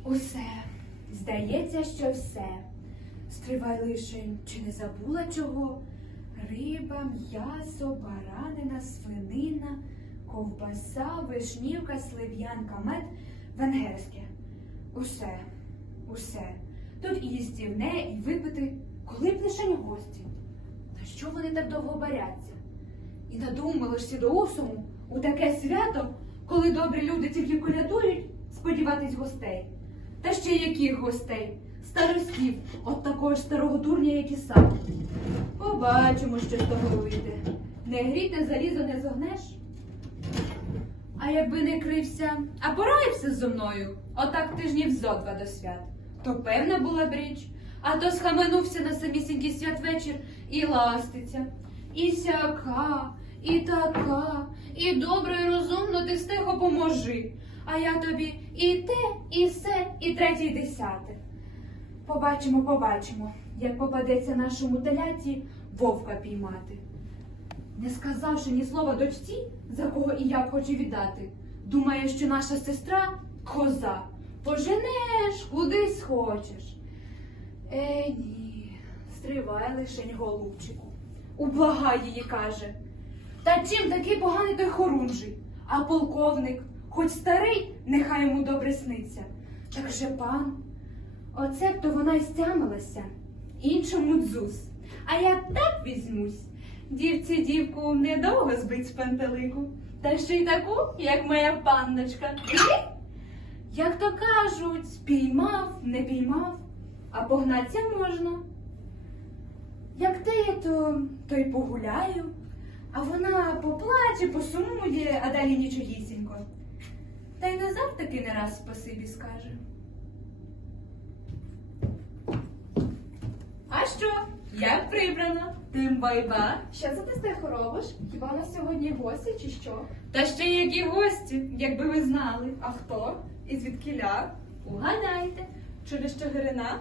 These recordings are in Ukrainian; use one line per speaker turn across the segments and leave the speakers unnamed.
Усе. Здається, що все. Стривай лишень, чи не забула чого? Риба, м'ясо, баранина, свинина, ковбаса, вишнівка, слив'янка, мед, венгерське. Усе, усе. Тут і їстівне, і випити, коли б лишень гості. Та що вони так довго баряться? І надумалишся до осуму у таке свято, коли добрі люди тільки колядують, сподіватись гостей. Та ще яких гостей? Старостів, от такого ж старого дурня, як і сам. Побачимо, що з того вийде. Не гріте залізо не зогнеш. А якби не крився, а пораївся зо мною, отак тижнів зо два до свят, то певна була б річ, а то схаменувся на самісінький святвечір і ластиться. І сяка, і така, і добре, і розумно ти стего поможи. А я тобі і те, і се, і третє, і десяте. Побачимо, побачимо, як попадеться нашому теляті вовка піймати. Не сказавши ні слова дочці, за кого і я хочу віддати, думає, що наша сестра – коза. Поженеш, кудись хочеш. Ні, стривай лишень, голубчику. Ублагай її, каже. Та чим такий поганий той хорунжий? А полковник, хоч старий, нехай йому добре сниться. Так же пан, оце б то вона й стямилася, іншому дзус. А я так візьмусь, дівці дівку недовго збить з пантелику, та ще й таку, як моя панночка. Як то кажуть, піймав, не піймав, а погнаться можна. Як те, то й погуляю, а вона поплаче, посумує, а далі нічогісінько. Та й Назар таки не раз спасибі скаже. А що? Як прибрано? Тим байба.
Що це ти Стехо робиш? Хіба у нас сьогодні гості чи що?
Та ще які гості, якби ви знали.
А хто? І звідкіля?
Угадайте.
Через Чигирина?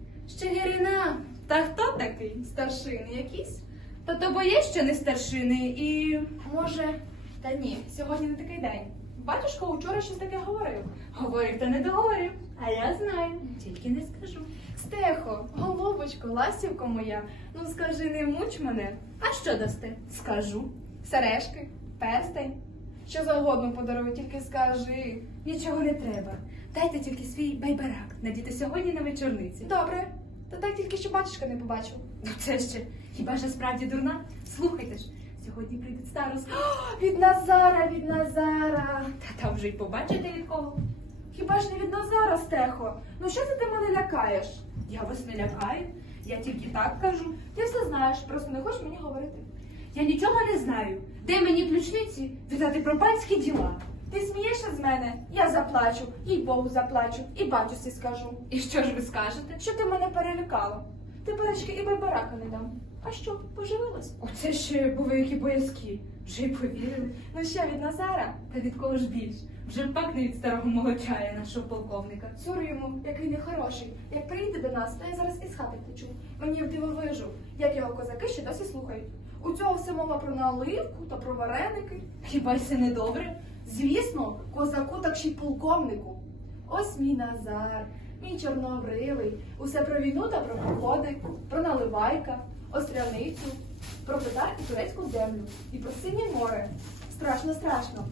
Щегирина. Та хто такий?
Старшини якісь?
Та то бо є ще не старшини і...
Може, та ні, сьогодні не такий день. Батюшко учора щось таке говорив.
Говорив та не договорив. А я знаю, тільки не скажу.
Стехо, голубочко, ластівко моя, ну скажи, не муч мене.
А що дасте? Скажу.
Сережки, перстень. Що завгодно подаруй, тільки скажи.
Нічого не треба. Дайте тільки свій байбарак надіти сьогодні на вечорниці.
Добре, та так тільки що батюшка не побачив.
Ну це ще, хіба ж справді дурна? Слухайте ж, сьогодні прийде староста.
Від Назара, від Назара.
Та там вже й побачите від кого.
Хіба ж не від Назара, Стехо? Ну що ти мене лякаєш?
Я вас не лякаю, я тільки так кажу.
Ти все знаєш, просто не хочеш мені говорити.
Я нічого не знаю. Де мені ключниці віддати про панські діла?
Ти смієшся з мене? Я заплачу, їй Богу заплачу, і батюсі скажу.
І що ж ви скажете?
Що ти мене перелякала? Теперечки і байбарака не дам. А що, поживилась?
Оце ще були які боязкі. Вже й повірили.
Ну що, від Назара?
Та від кого ж більш? Вже пак не від старого молочая нашого полковника.
Цур йому, який нехороший. Як приїде до нас, то я зараз із хати втечу. Мені вдивовижу, як його козаки ще досі слухають. У цього все мова про наливку та про вареники.
Хіба це не добре?
Звісно, козаку так ще й полковнику. Ось мій Назар, мій чорнобривий. Усе про війну та про походи, про наливайка, остряницю, про Петар і турецьку землю, і про синє море. Страшно, страшно.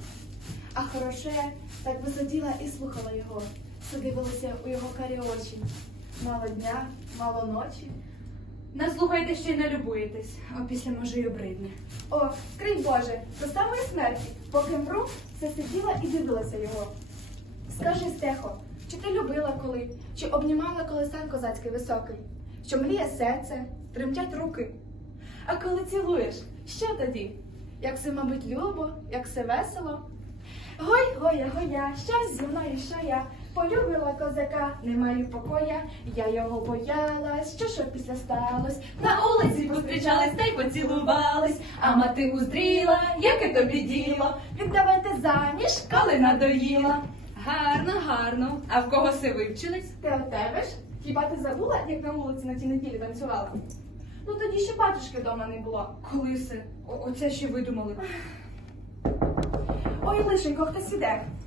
А хороше так би сиділа і слухала його, дивилася у його карі очі. Мало дня, мало ночі.
Наслухайте ще й налюбуєтесь, а після може й обридне.
О, скрий Боже, до самої смерті, поки мру, все сиділа і дивилася його. Скажи, Стехо, чи ти любила коли, чи обнімала коли стан козацький високий? Що мріє серце, тремтять руки? А коли цілуєш, що тоді? Як все, мабуть, любо, як все весело? Гой, гоя, гоя, що зі мною, що я? Полюбила козака, не маю покоя, я його боялась, що після сталось?
На вулиці зустрічались та й поцілувались, а мати уздріла, яке тобі діло,
Віддавайте заміж,
коли надоїла. Гарно, гарно. А в кого се вивчились?
Те у тебе ж? Хіба ти забула, як на вулиці на тій неділі танцювала? Ну тоді ще батюшки вдома не було.
Коли се? Оце ще видумали.
Ой, лишенько, хтось іде.